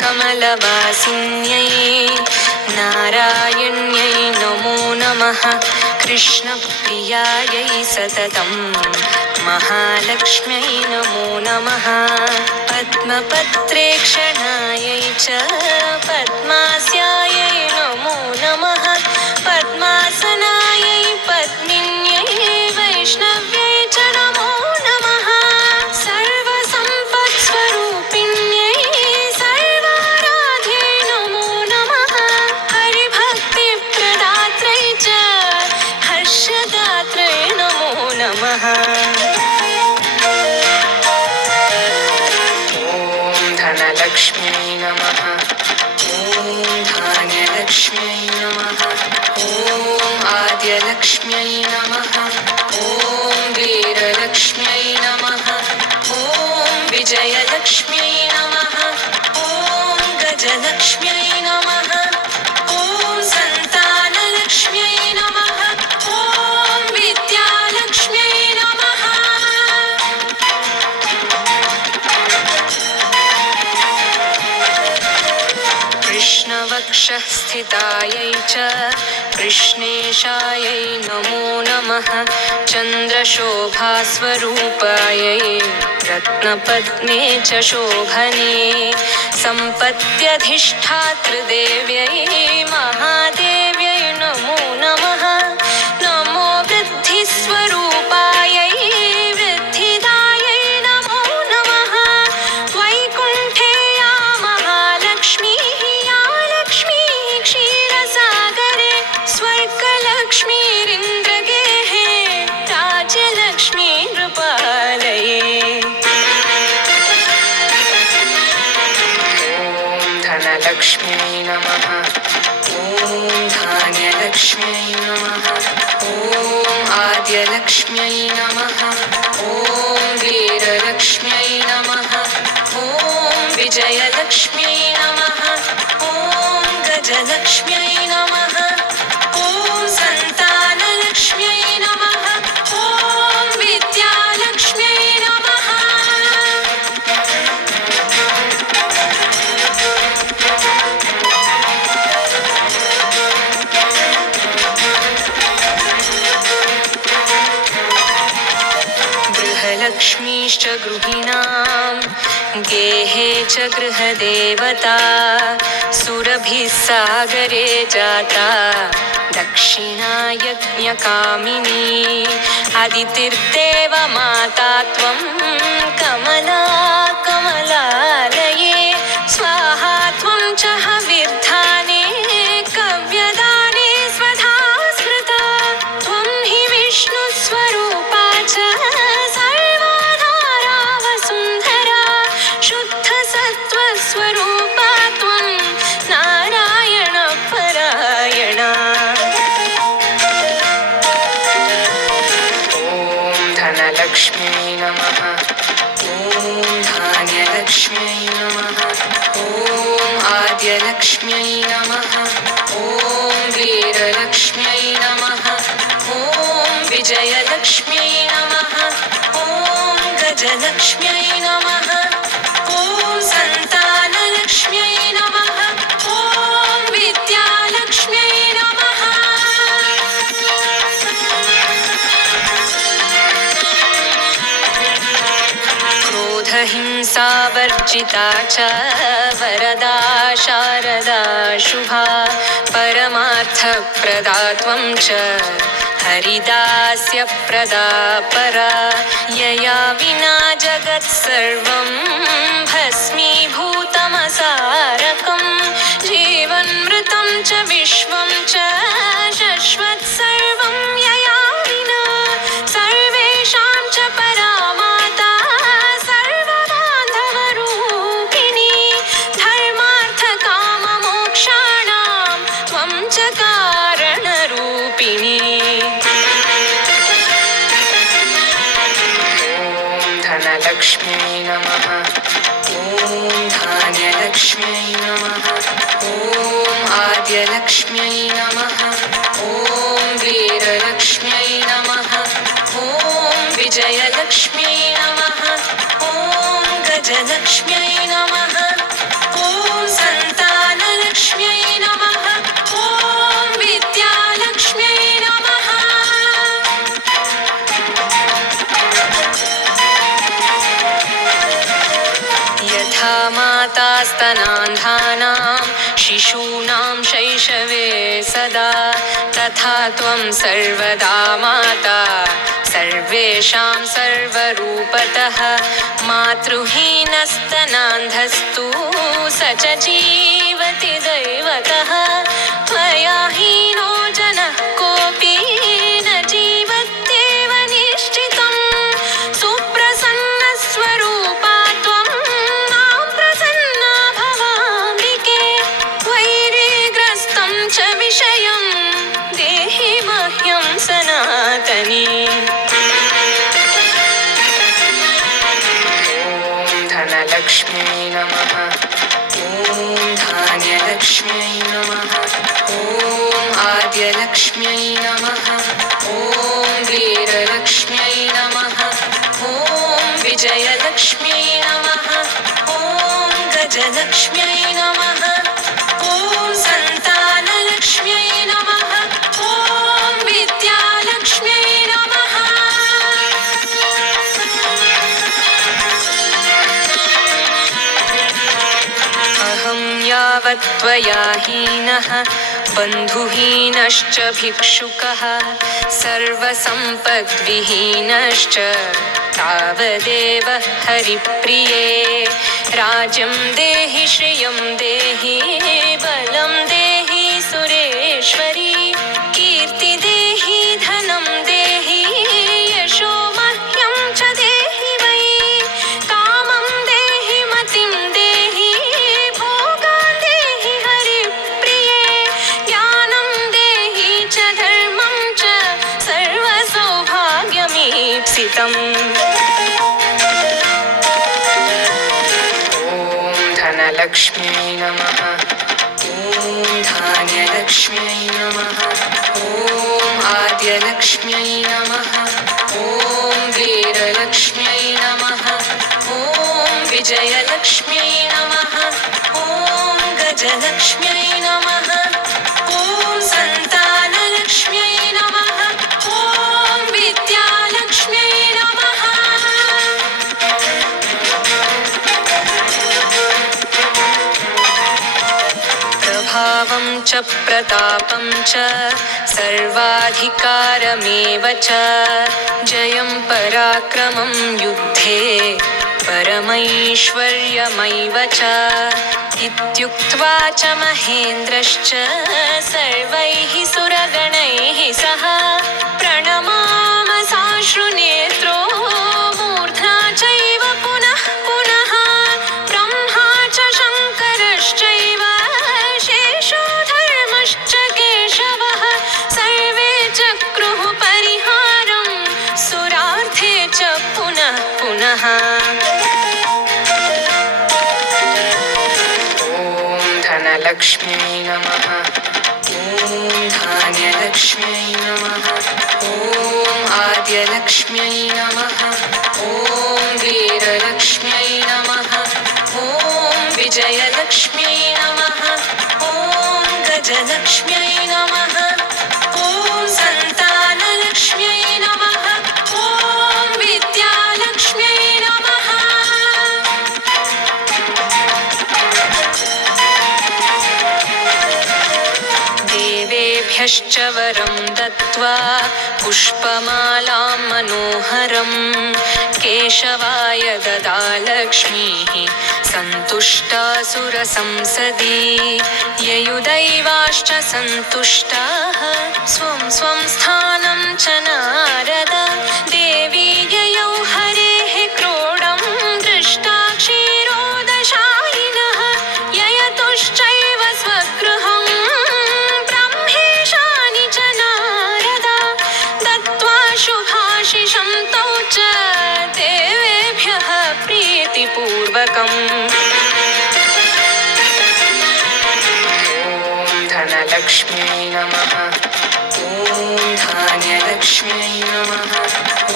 कमलवासिन्यै नारायण्यै नमो नमः। कृष्णप्रियायै सततं महालक्ष्म्यै नमो नमः। पद्मपत्रेक्षणायै च पद्मास्यायै नमो नमः। पद्मासनायै पद्मिन्यै वैष्णव्यै च नमो नमः। सर्वसम्पत्स्वरूपिण्यै सर्वाराध्यै नमो नमः। हरिभक्तिप्रदात्रै च हर्षदात्रै नमो नमः। धनलक्ष्म्यै नमः। ॐ धान्यलक्ष्म्यै नमः। ॐ आद्यलक्ष्म्यै नमः। ॐ वीरलक्ष्म्यै नमः। ॐ विजयलक्ष्म्यै नमः। ॐ गजलक्ष्म्यै नमः। ॐ सन्तानलक्ष्म्यै नमः। ॐ विद्यालक्ष्म्यै नमः। कृष्णवक्षः स्थितायै च कृष्णेशायै नमो नमः। चन्द्रशोभास्वरूपायै रत्नपद्मे च शोभने सम्पत्त्यधिष्ठातृदेव्यै महादेव्यै नमो नमः। नमो वृद्धिस्वरूपायै वृद्धिदायै नमो नमः। वैकुण्ठे या महालक्ष्मीः या लक्ष्मीः क्षीरसागरे स्वर्गलक्ष्मीरिन्द्रगेहे राज्यलक्ष्मी नृपालये। ॐ धनलक्ष्म्यै नमः। ॐ धान्यलक्ष्म्यै नमः। ॐ आद्यलक्ष्म्यै नमः। ॐ वीरलक्ष्म्यै नमः। ॐ विजयलक्ष्म्यै नमः। ॐ गजलक्ष्म्यै नमः। ॐ सन्तानलक्ष्म्यै नमः। ॐ विद्यालक्ष्म्यै नमः। गृहलक्ष्मीश्च गृहिणां गेहे च गृहदेवता सुरभिः सागरे जाता दक्षिणा यज्ञकामिनी अदितिर्देवमाता त्वं कमला कमलालये स्वाहा त्वं च हविर्धाने कव्यदाने स्वधा स्मृता त्वं हि विष्णुस्वरूपा च सर्वाधारा वसुन्धरा शुद्धसत्त्वस्वरूपा त्वं नारायणपरायणा। ॐ धनलक्ष्म्यै नमः। ॐ धान्यलक्ष्म्यै नमः। ॐ आद्यलक्ष्म्यै नमः। ॐ वीरलक्ष्म्यै नमः। ॐ विजयलक्ष्म्यै नमः। ॐ गजलक्ष्म्यै नमः। ॐ सन्तानलक्ष्म्यै नमः। ॐ विद्यालक्ष्म्यै नमः। क्रोधहिंसावर्जिता च वरदा शारदा शुभा परमार्थप्रदा त्वं च हरिदास्यप्रदा परा यया विना जगत्सर्वं भस्मीभूतमसारकं जीवन्मृतं च विश्वं च शश्वत्सर्वं यया विना सर्वेषां च परा माता सर्वबान्धवरूपिणी धर्मार्थकाममोक्षाणां च कारणरूपिणी ॐ धनलक्ष्म्यै नमः ॐ धान्यलक्ष्म्यै नमः ॐ आद्यलक्ष्म्यै नमः ॐ वीरलक्ष्म्यै नमः ॐ विजयलक्ष्म्यै नमः ॐ गजलक्ष्म्यै नमः ॐ सन्तानलक्ष्म्यै नमः ॐ विद्यालक्ष्म्यै नमः यथा माता स्तनान्धानां शिशूनां शैशवे सदा तथा त्वं सर्वदा माता सर्वेषां सर्वरूपतः मातृहीनस्तनान्धस्तु स च जीवति दैवतः त्वया हीनो जनः कोऽपि न जीवत्येव निश्चितम् सुप्रसन्नस्वरूपा त्वं मां प्रसन्ना भवाम्बिके वैरीग्रस्तं च विषयं देहि मह्यं सनातनी धनलक्ष्म्यै नमः ॐ धान्यलक्ष्म्यै नमः ॐ आद्यलक्ष्म्यै नमः ॐ वीरलक्ष्म्यै नमः ॐ विजयलक्ष्म्यै नमः ॐ गजलक्ष्म्यै नमः ॐ सन्तानलक्ष्म्यै नमः ॐ विद्यालक्ष्म्यै नमः अहं यावत् त्वया हीनः बन्धुहीनश्च भिक्षुकः सर्वसम्पद्विहीनश्च तावदेव हरिप्रिये राज्यं देहि श्रियं देहि बलं देहि सुरेश्वरी कीर्ति देहि धनं देहि यशो मह्यं च देहि वै कामं देहि मतिं देहि भोगान् देहि हरिप्रिये ज्ञानं देहि च धर्मं च सर्वसौभाग्यमीप्सितम् ॐ धनलक्ष्म्यै नमः ॐ धान्यलक्ष्म्यै नमः ॐ आद्यलक्ष्म्यै नमः ॐ वीरलक्ष्म्यै नमः ॐ विजयलक्ष्म्यै नमः ॐ गजलक्ष्म्यै नमः ॐ सन्तानलक्ष्म्यै नमः ॐ विद्यालक्ष्म्यै नमः प्रभावं च प्रतापं च सर्वाधिकारमेव च जयं पराक्रमं युद्धे परमैश्वर्यमैव च इत्युक्त्वा च महेन्द्रश्च सर्वैः सुरगणैः सह प्रणमाम साश्रुनेत्रो मूर्ध्ना चैव पुनः पुनः ब्रह्मा च शङ्करश्चैव शेषो धर्मश्च केशवः सर्वे चक्रुः परिहारं सुरार्थे च पुनः पुनः धनलक्ष्म्यै नमः ॐ धान्यलक्ष्म्यै नमः ॐ आद्यलक्ष्म्यै नमः ॐ वीरलक्ष्म्यै नमः ॐ विजयलक्ष्म्यै नमः ॐ गजलक्ष्म्यै नमः ॐ सन्तानलक्ष्म्यै नमः ॐ विद्यालक्ष्म्यै नमः देवेभ्यश्च वरं दत्त्वा पुष्पमालां मनोहरं केशवाय ददा लक्ष्मीः सन्तुष्टा सुरसंसदि ययुदैवाश्च सन्तुष्टाः स्वं स्वं स्थानं च नारद देवी ययौ हरेः क्रोडं दृष्टा क्षीरोदशायिनः ययतुश्चैव स्वगृहं ब्रह्म धनलक्ष्म्यै नमः। ॐ धान्यलक्ष्म्यै नमः।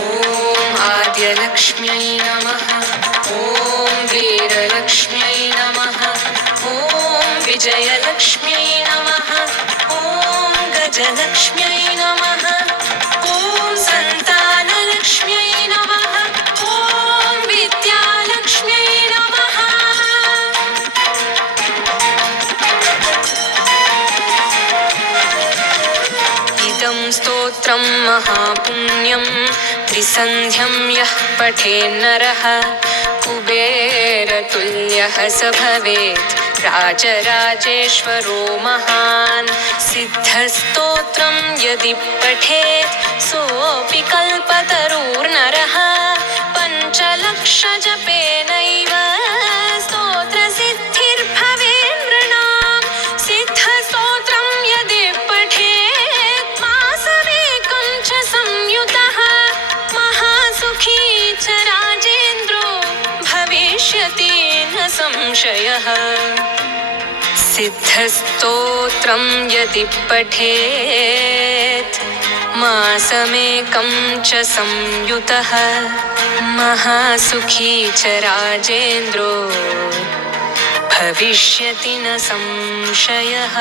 ॐ आद्यलक्ष्म्यै नमः। ॐ वीरलक्ष्म्यै नमः। ॐ विजयलक्ष्म्यै नमः। ॐ गजलक्ष्म्यै नमः। ॐ सन्तानलक्ष्म्यै नमः। ॐ विद्यालक्ष्म्यै नमः। इदं स्तोत्रं महापुण्यं त्रिसन्ध्यं यः पठेन्नरः कुबेरतुल्यः स भवेत् राजराजेश्वरो महान्। सिद्धस्तोत्रं यदि पठेत् सोऽपि कल्पतरुर्नरः पञ्चलक्षजपेनैव स्तोत्रसिद्धिर्भवेत् नृणाम्। सिद्धस्तोत्रं यदि पठेत् मासमेकं च संयुतः महासुखी च राजेन्द्रो भविष्यति न संशयः। सिद्धस्तोत्रं यदि पठेत् मासमेकं च संयुतः महासुखी च राजेन्द्रो भविष्यति न संशयः।